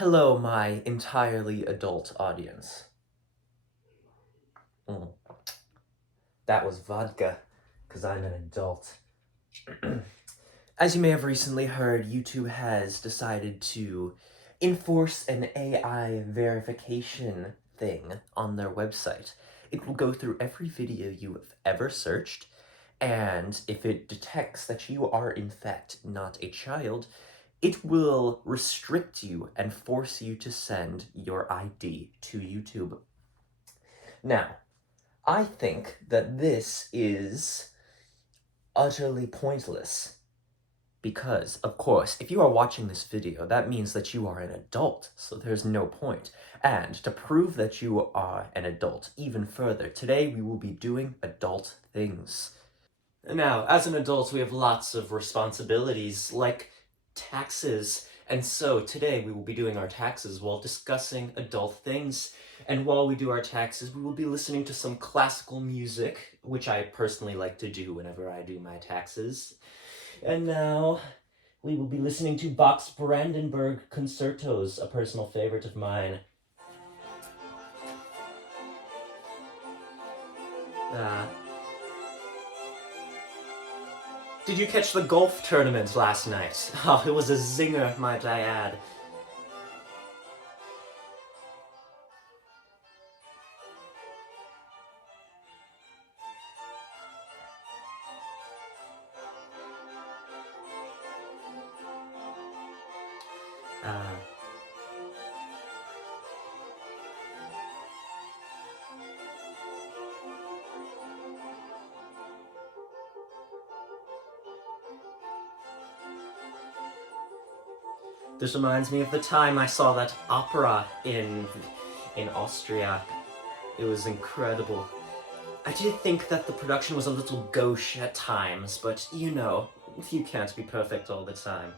Hello, my entirely adult audience. Mm, that was vodka, because I'm an adult. As you may have recently heard, YouTube has decided to enforce an AI verification thing on their website. It will go through every video you have ever searched, and if it detects that you are in fact not a child, it will restrict you and force you to send your ID to YouTube. Now, I think that this is utterly pointless because, of course, if you are watching this video, that means that you are an adult, so there's no point. And to prove that you are an adult even further, today we will be doing adult things. Now, as an adult, we have lots of responsibilities, like taxes, and so today we will be doing our taxes while discussing adult things. And while we do our taxes, we will be listening to some classical music, which I personally like to do whenever I do my taxes. And now we will be listening to Bach's Brandenburg Concertos, a personal favorite of mine. Uh, did you catch the golf tournament last night? Oh, it was a zinger, might I add. Uh, This reminds me of the time I saw that opera in Austria. It was incredible. I did think that the production was a little gauche at times, but you know, you can't be perfect all the time.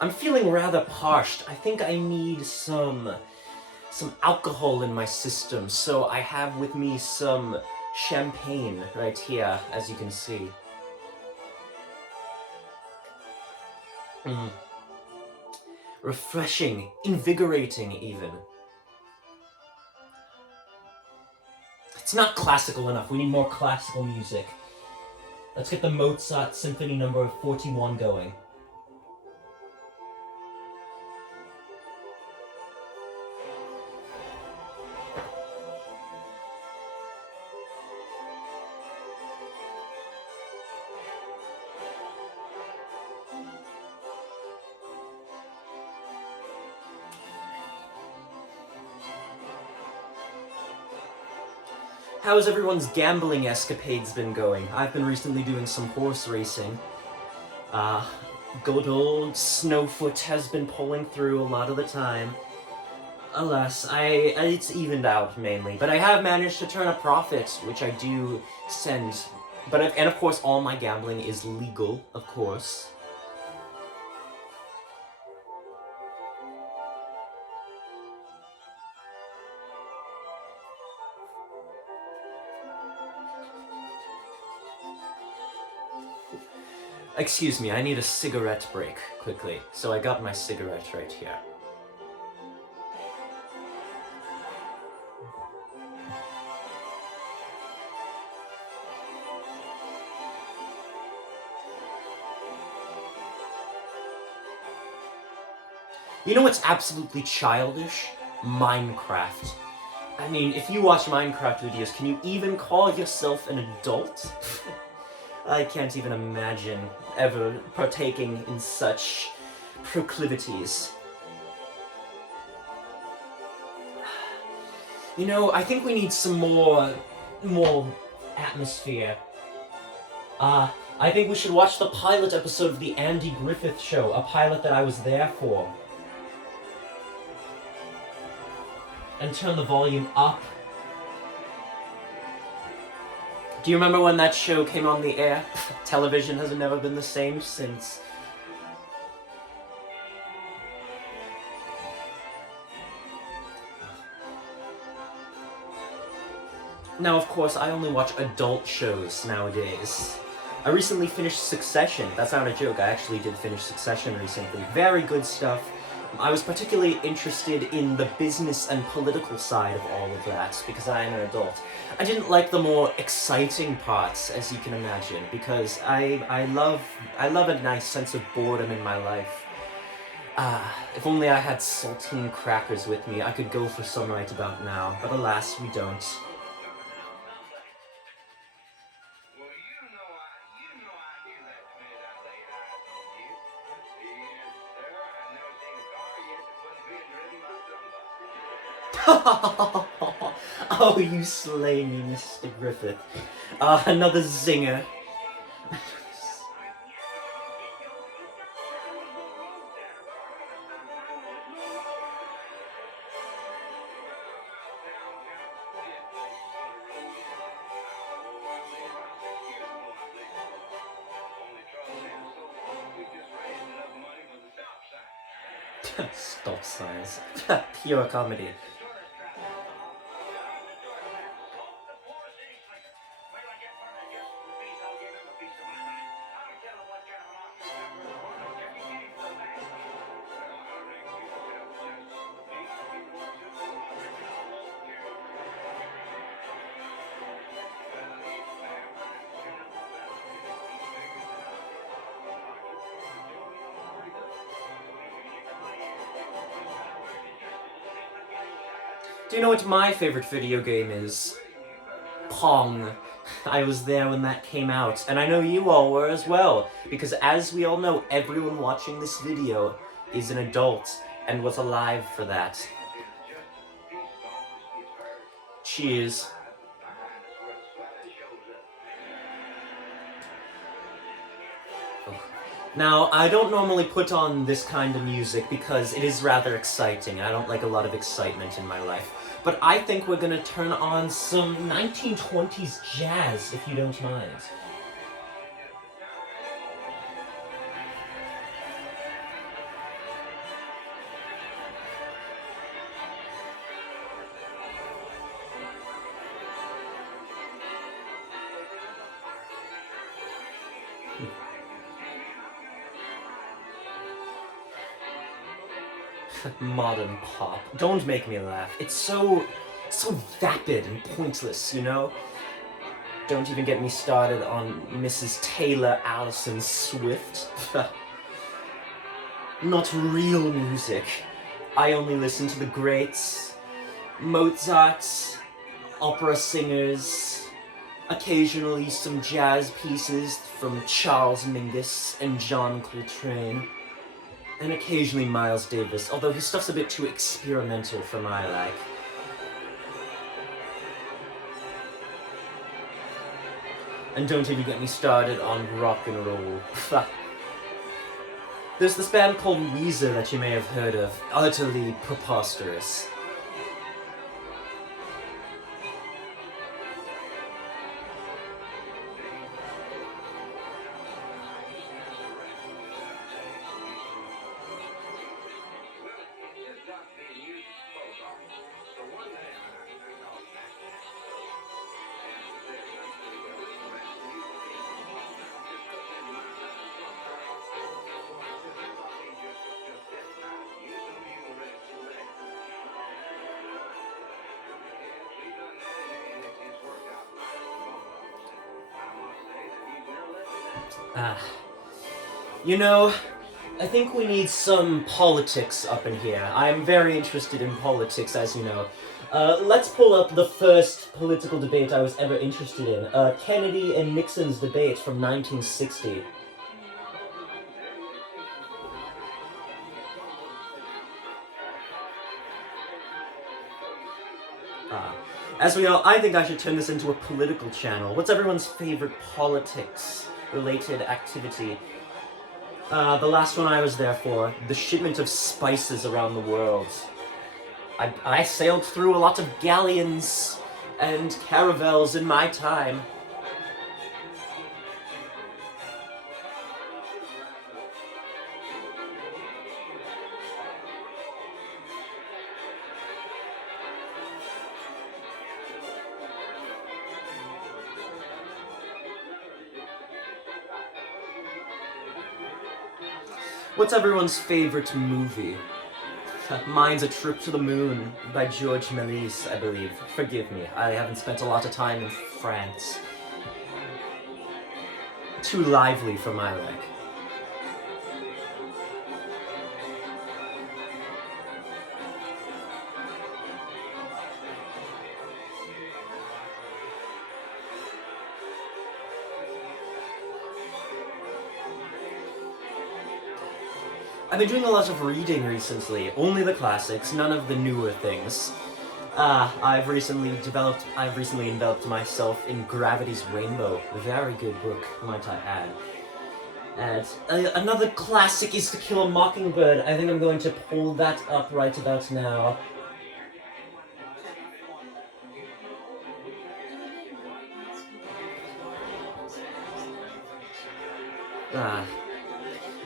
I'm feeling rather parched. I think I need some alcohol in my system, so I have with me some champagne right here, as you can see. Mm. Refreshing, invigorating even. It's not classical enough. We need more classical music. Let's get the Mozart Symphony number 41 going. How's everyone's gambling escapades been going? I've been recently doing some horse racing. Good old Snowfoot has been pulling through a lot of the time. Alas, it's evened out mainly, but I have managed to turn a profit, which I do send. And of course, all my gambling is legal, of course. Excuse me, I need a cigarette break, quickly. So I got my cigarette right here. You know what's absolutely childish? Minecraft. I mean, if you watch Minecraft videos, can you even call yourself an adult? I can't even imagine ever partaking in such proclivities. You know, I think we need some more atmosphere. I think we should watch the pilot episode of The Andy Griffith Show, a pilot that I was there for. And turn the volume up. Do you remember when that show came on the air? Television has never been the same since. Now, of course, I only watch adult shows nowadays. I recently finished Succession. That's not a joke, I actually did finish Succession recently. Very good stuff. I was particularly interested in the business and political side of all of that, because I am an adult. I didn't like the more exciting parts, as you can imagine, because I love a nice sense of boredom in my life. If only I had saltine crackers with me, I could go for some right about now, but alas, we don't. Oh, you slay me, Mr. Griffith. Another zinger. Stop signs. Pure comedy. Do you know what my favorite video game is? Pong. I was there when that came out, and I know you all were as well, because as we all know, everyone watching this video is an adult and was alive for that. Cheers. Now, I don't normally put on this kind of music because it is rather exciting. I don't like a lot of excitement in my life. But I think we're gonna turn on some 1920s jazz, if you don't mind. Modern pop. Don't make me laugh. It's so vapid and pointless, you know? Don't even get me started on Mrs. Taylor Allison Swift. Not real music. I only listen to the greats. Mozart, opera singers, occasionally some jazz pieces from Charles Mingus and John Coltrane. And occasionally Miles Davis, although his stuff's a bit too experimental for my like. And don't even get me started on rock and roll. There's this band called Weezer that you may have heard of, utterly preposterous. You know, I think we need some politics up in here. I'm very interested in politics, as you know. Let's pull up the first political debate I was ever interested in. Kennedy and Nixon's debate from 1960. As we know, I think I should turn this into a political channel. What's everyone's favorite politics-related activity? The last one I was there for, the shipment of spices around the world. I sailed through a lot of galleons and caravels in my time. What's everyone's favorite movie? Mine's A Trip to the Moon by George Méliès, I believe. Forgive me, I haven't spent a lot of time in France. Too lively for my like. I've been doing a lot of reading recently, only the classics, none of the newer things. I've recently enveloped myself in Gravity's Rainbow. Very good book, might I add. And another classic is To Kill a Mockingbird. I think I'm going to pull that up right about now.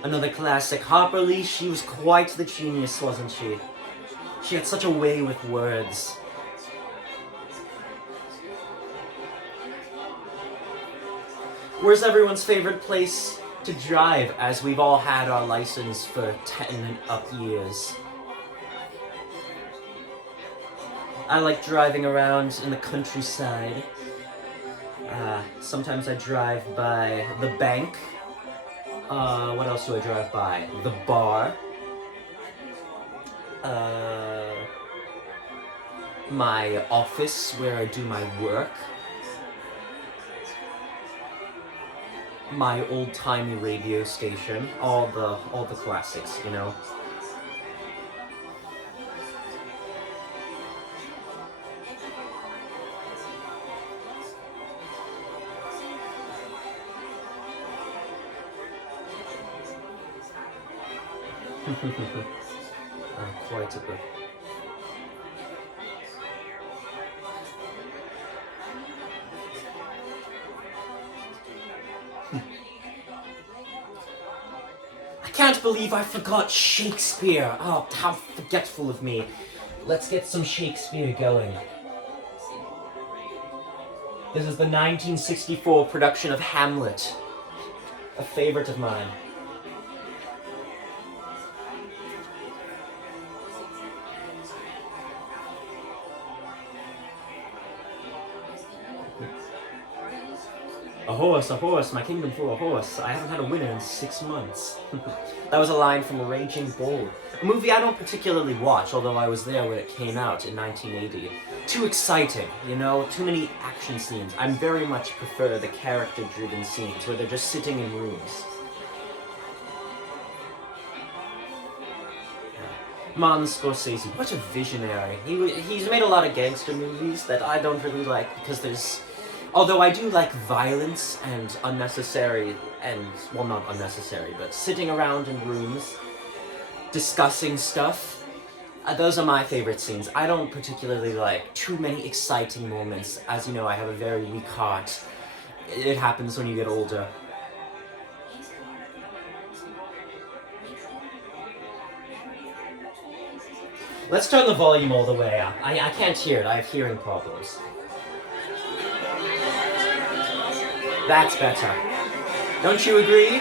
Another classic. Harper Lee, she was quite the genius, wasn't she? She had such a way with words. Where's everyone's favorite place to drive, as we've all had our license for 10 and up years? I like driving around in the countryside. Sometimes I drive by the bank. What else do I drive by? The bar. My office where I do my work. My old-timey radio station. All the classics, you know. Quite a bit. I can't believe I forgot Shakespeare. Oh, how forgetful of me. Let's get some Shakespeare going. This is the 1964 production of Hamlet. A favorite of mine. A horse, my kingdom for a horse. I haven't had a winner in 6 months. That was a line from Raging Bull. A movie I don't particularly watch, although I was there when it came out in 1980. Too exciting, you know? Too many action scenes. I very much prefer the character-driven scenes, where they're just sitting in rooms. Martin Scorsese, what a visionary. He's made a lot of gangster movies that I don't really like, because there's... Although I do like violence and unnecessary, and, well, not unnecessary, but sitting around in rooms, discussing stuff. Those are my favorite scenes. I don't particularly like too many exciting moments. As you know, I have a very weak heart. It happens when you get older. Let's turn the volume all the way up. I can't hear it. I have hearing problems. That's better. Don't you agree?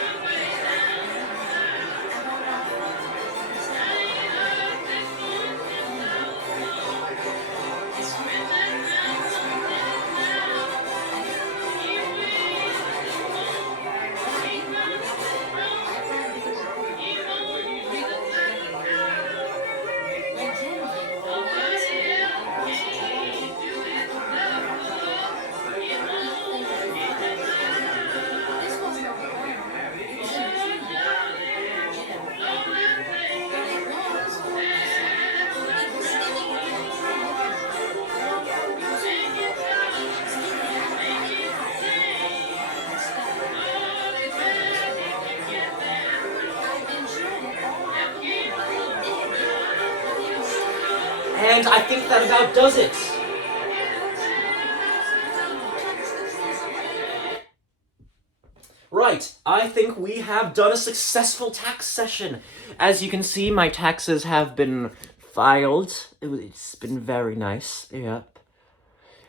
And I think that about does it. Right, I think we have done a successful tax session. As you can see, my taxes have been filed. It's been very nice, yep.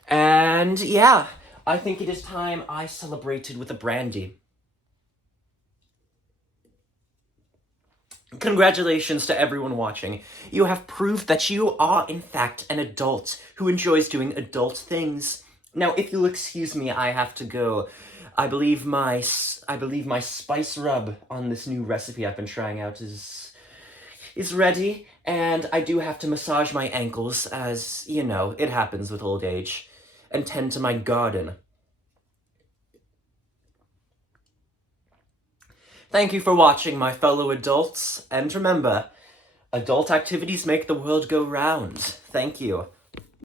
And yeah, I think it is time I celebrated with a brandy. Congratulations to everyone watching. You have proved that you are, in fact, an adult who enjoys doing adult things. Now, if you'll excuse me, I have to go. I believe my spice rub on this new recipe I've been trying out is ready, and I do have to massage my ankles, as, you know, it happens with old age, and tend to my garden. Thank you for watching, my fellow adults, and remember, adult activities make the world go round. Thank you.